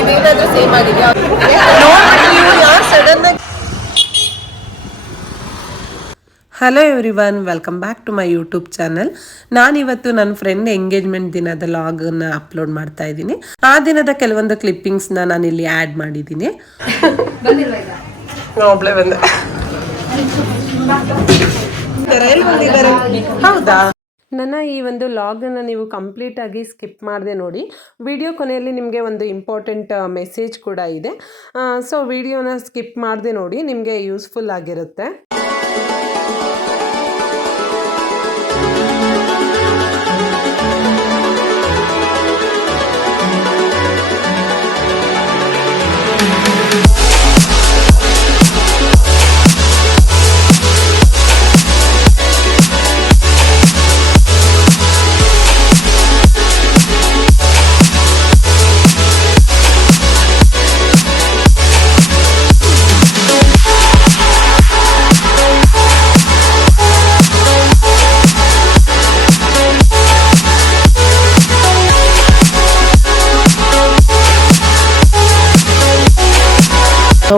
ಇದೇನಾದ್ರೂ same ಆಗಿದೆಯಾ ನೀವು ಯಾರು ಸಡನ್ ಆಗಿ hello everyone welcome back to my YouTube channel ನಾನಿವತ್ತು ನನ್ನ ಫ್ರೆಂಡ್ ಎಂಗೇಜ್ಮೆಂಟ್ ದಿನದ ಲಾಗ್ ಲಾಗನ್ನು ಅಪ್ಲೋಡ್ ಮಾಡ್ತಾ ಇದ್ದೀನಿ. ಆ ದಿನದ ಕೆಲವೊಂದು ಕ್ಲಿಪ್ಪಿಂಗ್ಸ್ನ ನಾನು ಇಲ್ಲಿ ಆ್ಯಡ್ ಮಾಡಿದ್ದೀನಿ. ಬಂದೆ. ಹೌದಾ? ನನ್ನ ಈ ಒಂದು ಲಾಗನ್ನು ನೀವು ಕಂಪ್ಲೀಟಾಗಿ ಸ್ಕಿಪ್ ಮಾಡದೆ ನೋಡಿ. ವಿಡಿಯೋ ಕೊನೆಯಲ್ಲಿ ನಿಮಗೆ ಒಂದು ಇಂಪಾರ್ಟೆಂಟ್ ಮೆಸೇಜ್ ಕೂಡ ಇದೆ. ಸೊ ವಿಡಿಯೋನ ಸ್ಕಿಪ್ ಮಾಡದೆ ನೋಡಿ, ನಿಮಗೆ ಯೂಸ್ಫುಲ್ ಆಗಿರುತ್ತೆ.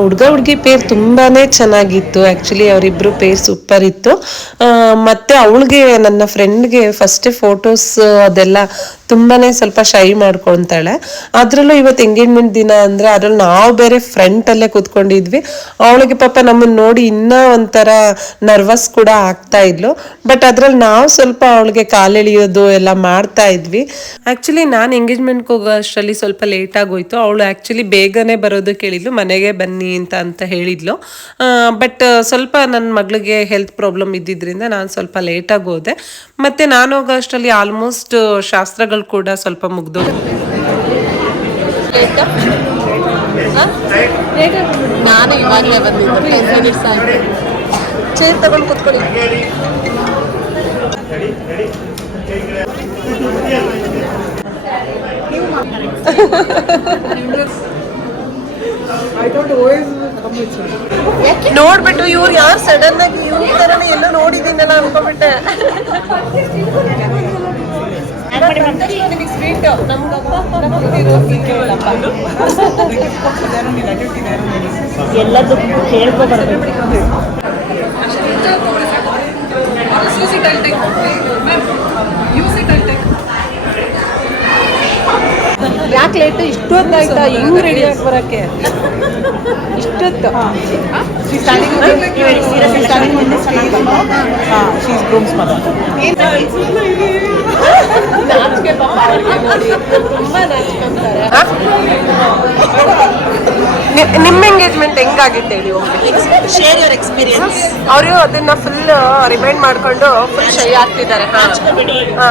ಹುಡುಗ ಹುಡುಗಿ ಪೇರ್ ತುಂಬಾನೇ ಚೆನ್ನಾಗಿತ್ತು. ಆಕ್ಚುಲಿ ಅವರಿಬ್ರು ಪೇರ್ ಸೂಪರ್ ಇತ್ತು. ಮತ್ತೆ ಅವಳಿಗೆ, ನನ್ನ ಫ್ರೆಂಡ್ಗೆ ಫಸ್ಟ್ ಫೋಟೋಸ್ ಅದೆಲ್ಲ ತುಂಬಾನೇ ಸ್ವಲ್ಪ ಶೈ ಮಾಡ್ಕೊಂತಾಳೆ ಅದ್ರಲ್ಲೂ ಇವತ್ತು ಎಂಗೇಜ್ಮೆಂಟ್ ದಿನ ಅಂದ್ರೆ ಅದ್ರಲ್ಲಿ ನಾವು ಬೇರೆ ಫ್ರಂಟ್ ಅಲ್ಲೇ ಕೂತ್ಕೊಂಡಿದ್ವಿ. ಅವಳಿಗೆ ಪಾಪ ನಮ್ಮನ್ನ ನೋಡಿ ಇನ್ನೂ ಒಂಥರ ನರ್ವಸ್ ಕೂಡ ಆಗ್ತಾ ಇದ್ಲು. ಬಟ್ ಅದ್ರಲ್ಲಿ ನಾವು ಸ್ವಲ್ಪ ಅವಳಿಗೆ ಕಾಲೆಳೆಯೋದು ಎಲ್ಲ ಮಾಡ್ತಾ ಇದ್ವಿ. ಆಕ್ಚುಲಿ ನಾನು ಎಂಗೇಜ್ಮೆಂಟ್ಗೆ ಹೋಗೋ ಅಷ್ಟರಲ್ಲಿ ಸ್ವಲ್ಪ ಲೇಟ್ ಆಗೋಯ್ತು. ಅವಳು ಆಕ್ಚುಲಿ ಬೇಗನೆ ಬರೋದು ಕೇಳಿದ್ಲು. ಮನೆಗೆ ಬನ್ನಿ ಅಂತ ಅಂತ ಹೇಳಿದ್ಲು. ಬಟ್ ಸ್ವಲ್ಪ ನನ್ನ ಮಗಳಿಗೆ ಹೆಲ್ತ್ ಪ್ರಾಬ್ಲಮ್ ಇದ್ದಿದ್ದರಿಂದ ನಾನು ಸ್ವಲ್ಪ ಲೇಟಾಗಿ ಹೋದೆ. ಮತ್ತೆ ನಾನು ಹೋಗೋ ಅಷ್ಟರಲ್ಲಿ ಆಲ್ಮೋಸ್ಟ್ ಶಾಸ್ತ್ರಗಳು ಕೂಡ ಸ್ವಲ್ಪ ಮುಗ್ದು ನಾನು ಇವಾಗಲೇ ಬಂದಿದ್ದು. ಚೇರ್ ತಗೊಂಡು ಕೂತ್ಕೊಳ್ಳಿ. ನೋಡ್ಬಿಟ್ಟು ಇವ್ರು ಯಾರು ಸಡನ್ ಆಗಿ ಇವ್ರ ತರನೇ ಎಲ್ಲೋ ನೋಡಿದ್ದೀನಲ್ಲ ಅನ್ಕೊಂಡ್ಬಿಟ್ಟೆ. ಸ್ವೀಟ್ ಎಲ್ಲದೂ ಕೇಳ್ಕೊಬರ್ಬೇಕು ಯಾಕೆ ಲೇಟ್ ಇಷ್ಟೊತ್ತಾಯ್ತಾ ಹೆಂಗ್ ರೆಡಿ ಆಗಿ ಬರಕ್ಕೆ? ಇಷ್ಟೊತ್ತು. ನಿಮ್ಮ ಎಂಗೇಜ್ಮೆಂಟ್ ಹೆಂಗಾಗಿತ್ತು ಹೇಳಿ ಶೇರ್ ಯುವರ್ ಎಕ್ಸ್ಪೀರಿಯನ್ಸ್ ಅವರು ಅದನ್ನ ಫುಲ್ ರಿಮೈಂಡ್ ಮಾಡ್ಕೊಂಡು ಫುಲ್ ಶೈ ಆಗ್ತಿದ್ದಾರೆ. ಹಾ.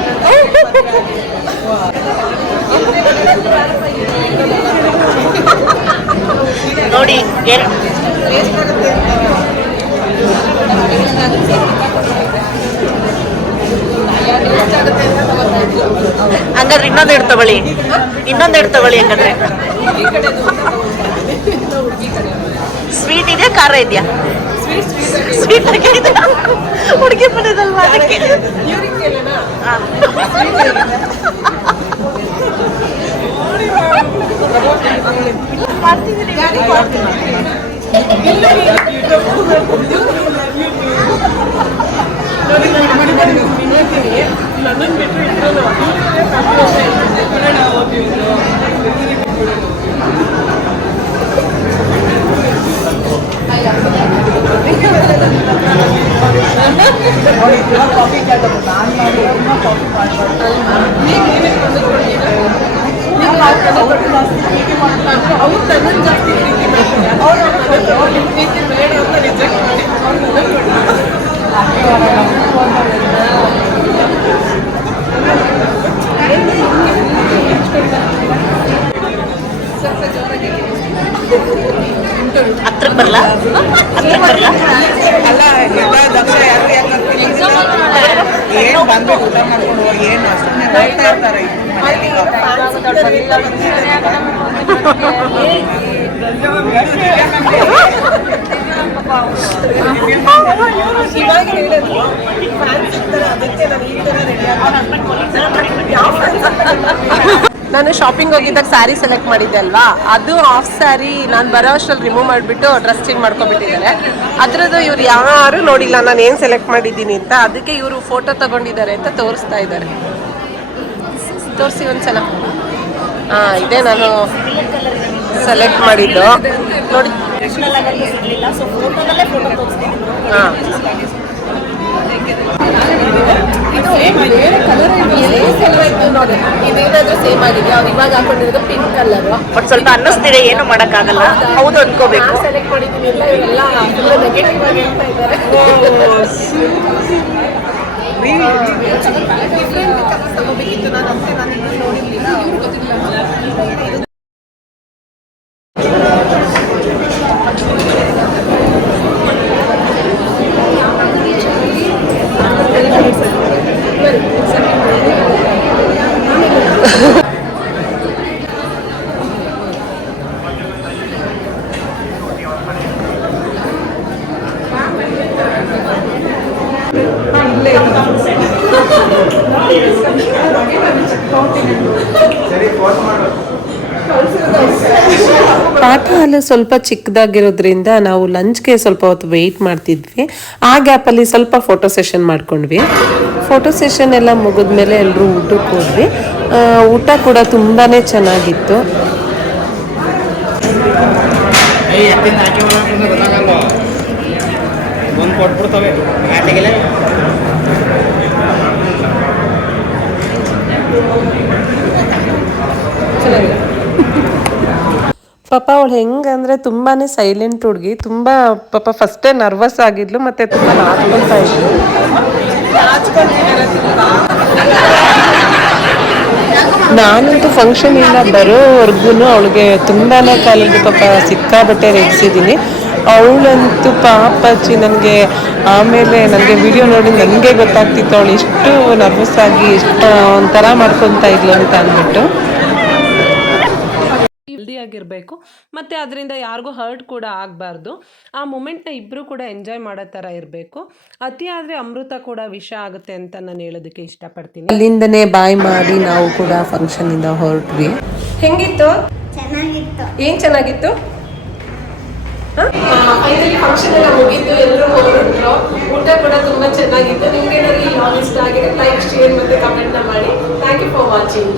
ನೋಡಿ ಹಂಗಾದ್ರೆ ಇನ್ನೊಂದು ಎರಡು ತಗೊಳ್ಳಿ. ಇನ್ನೊಂದು ಎರಡು ತಗೊಳ್ಳಿ ಹಂಗಾದ್ರೆ. ಸ್ವೀಟ್ ಇದೆಯಾ ಖಾರ ಇದೆಯಾ? ಸ್ವೀಟ್ ಹುಡುಗಿ ಮನೆದಲ್ವಾ ಅದಕ್ಕೆ? ಹಾ. ನನ್ನನ್ನು ಜಾಸ್ತಿ ಪ್ರೀತಿ ಮಾಡ್ತಾರೆ ಅವ್ರು ಅವ್ರ ಕಾಫಿ ಬೇಡ ಅಂತ ರಿಜೆಕ್ಟ್ ಮಾಡಿ ಅವ್ರು ನನ್ನನ್ನು ಸ್ವಲ್ಪ ಜೋರಾಗಿ ಹತ್ರಕ್ಕೆ ಬರಲ್ಲ ಹತ್ರಕ್ಕೆ ಬರಲ್ಲ ಅಲ್ಲ ಎಲ್ಲ ದಕ್ಷ ಯಾರು ಯಾಕೆ ಏನು ಬಂದ್ಬಿಟ್ಟು ಊಟ ಮಾಡ್ಕೊಂಡು ಹೋಗಿ ಏನು ಸುಮ್ಮನೆ ನೋಡ್ತಾ ಇರ್ತಾರೆ ನಾನು ಶಾಪಿಂಗ್ ಹೋಗಿದ್ದಾಗ ಸ್ಯಾರಿ ಸೆಲೆಕ್ಟ್ ಮಾಡಿದ್ದೆ ಅಲ್ವಾ? ಅದು ಆಫ್ ಸ್ಯಾರಿ ನಾನು ಬರೋ ಅಷ್ಟರಲ್ಲಿ ರಿಮೂವ್ ಮಾಡಿಬಿಟ್ಟು ಡ್ರೆಸ್ ಚೇಂಜ್ ಮಾಡ್ಕೊಂಡ್ಬಿಟ್ಟಿದ್ದಾರೆ. ಅದರದ್ದು ಇವ್ರು ಯಾರು ನೋಡಿಲ್ಲ, ನಾನು ಏನು ಸೆಲೆಕ್ಟ್ ಮಾಡಿದ್ದೀನಿ ಅಂತ. ಅದಕ್ಕೆ ಇವರು ಫೋಟೋ ತಗೊಂಡಿದ್ದಾರೆ ಅಂತ ತೋರಿಸ್ತಾ ಇದ್ದಾರೆ. ತೋರಿಸಿ ಒಂದ್ಸಲ ಹಾಂ ಇದೇ ನಾನು ಸೆಲೆಕ್ಟ್ ಮಾಡಿದ್ದು. ನೋಡಿ. ಪರ್ಸನಲ್ ಫೋಟೋ ನೋಡಿ. ಇದೇನಾದ್ರೂ ಸೇಮ್ ಆಗಿದೆ. ಅವ್ರು ಇವಾಗ ಹಾಕೊಂಡಿರೋದು ಪಿಂಕ್ ಕಲರ್ ಬಟ್ ಸ್ವಲ್ಪ ಅನ್ನಿಸ್ತಿದೆ ಏನು ಮಾಡೋಕ್ಕಾಗಲ್ಲ. ಹೌದು? ಅನ್ಕೋಬೇಕು. ಸೆಲೆಕ್ಟ್ ಮಾಡಿದ್ದೀನಿ. ಎಲ್ಲ ಇವರೆಲ್ಲ ನೆಗೆಟಿವ್ ಆಗಿ ಹೇಳ್ತಾ ಇದ್ದಾರೆ. ತಗೋಬೇಕಿತ್ತು. ನಾನು ಅಷ್ಟೇ ನಾನು ಇನ್ನೂ ನೋಡಿರ್ಲಿಲ್ಲ. ಅವ್ರು ಗೊತ್ತಿಲ್ಲ ಪಾಠ ಅಲ್ಲಿ, ಸ್ವಲ್ಪ ಚಿಕ್ಕದಾಗಿರೋದ್ರಿಂದ ನಾವು ಲಂಚ್ಗೆ ಸ್ವಲ್ಪ ಹೊತ್ತು ವೆಯ್ಟ್ ಮಾಡ್ತಿದ್ವಿ. ಆ ಗ್ಯಾಪಲ್ಲಿ ಸ್ವಲ್ಪ ಫೋಟೋ ಸೆಷನ್ ಮಾಡ್ಕೊಂಡ್ವಿ. ಫೋಟೋ ಸೆಷನ್ ಎಲ್ಲ ಮುಗಿದ್ಮೇಲೆ ಎಲ್ಲರೂ ಊಟಕ್ಕೆ ಹೋದ್ವಿ. ಊಟ ಕೂಡ ತುಂಬಾ ಚೆನ್ನಾಗಿತ್ತು. ಒಂದು ಪಾಪ ಅವಳು ಹೆಂಗಂದ್ರೆ ತುಂಬಾನೇ ಸೈಲೆಂಟ್ ಹುಡುಗಿ, ತುಂಬಾ ಪಾಪ ಫಸ್ಟೇ ನರ್ವಸ್ ಆಗಿದ್ಲು, ಮತ್ತೆ ತುಂಬಾ ನಾಚ್ಕೊಳ್ತಾ ಇದ್ಲು. ನಾನಂತೂ ಫಂಕ್ಷನ್ ಇಂದ ಬರೋವರೆಗೂ ಅವಳಿಗೆ ತುಂಬಾನೇ ಕಾಲಿಗೆ ಪಾಪ ಸಿಕ್ಕಾಬಟ್ಟೆ ರೇಗಿಸಿದ್ದೀನಿ. ಅವಳಂತೂ ಪಾಪಚ್ಚಿ ನನಗೆ ಆಮೇಲೆ ನನಗೆ ವಿಡಿಯೋ ನೋಡಿ ನನಗೆ ಗೊತ್ತಾಗ್ತಿತ್ತು ಅವಳು ಇಷ್ಟು ನರ್ವಸ್ ಆಗಿ ಇಷ್ಟು ಒಂಥರ ಮಾಡ್ಕೊತಾ ಇದ್ಲು ಅಂತ ಅಂದ್ಬಿಟ್ಟು. ಹೆಲ್ದಿಯಾಗಿರಬೇಕು ಮತ್ತು ಅದರಿಂದ ಯಾರಿಗೂ ಹರ್ಟ್ ಕೂಡ ಆಗಬಾರ್ದು. ಆ ಮೂಮೆಂಟ್ನ ಇಬ್ಬರು ಕೂಡ ಎಂಜಾಯ್ ಮಾಡೋ ಥರ ಇರಬೇಕು. ಅತಿ ಆದರೆ ಅಮೃತ ಕೂಡ ವಿಷ ಆಗುತ್ತೆ ಅಂತ ನಾನು ಹೇಳೋದಕ್ಕೆ ಇಷ್ಟಪಡ್ತೀನಿ. ಅಲ್ಲಿಂದನೇ ಬಾಯ್ ಮಾಡಿ ನಾವು ಕೂಡ ಫಂಕ್ಷನಿಂದ ಹೊರಟ್ವಿ. ಹೆಂಗಿತ್ತು? ಚೆನ್ನಾಗಿತ್ತು. ಏನು ಚೆನ್ನಾಗಿತ್ತು? ಫೈನಲಿ ಫಂಕ್ಷನ್ ಎಲ್ಲ ಮುಗೀತು ಎಲ್ಲರೂ ಹೋಗಿದ್ರು ಊಟ ಕೂಡ ತುಂಬಾ ಚೆನ್ನಾಗಿತ್ತು. ನಿಮ್ಗೆ ಏನಾದ್ರು ಇಷ್ಟ ಆಗಿದೆ ಲೈಕ್ ಶೇರ್ ಮತ್ತೆ ಕಮೆಂಟ್ ಮಾಡಿ. Thank you for watching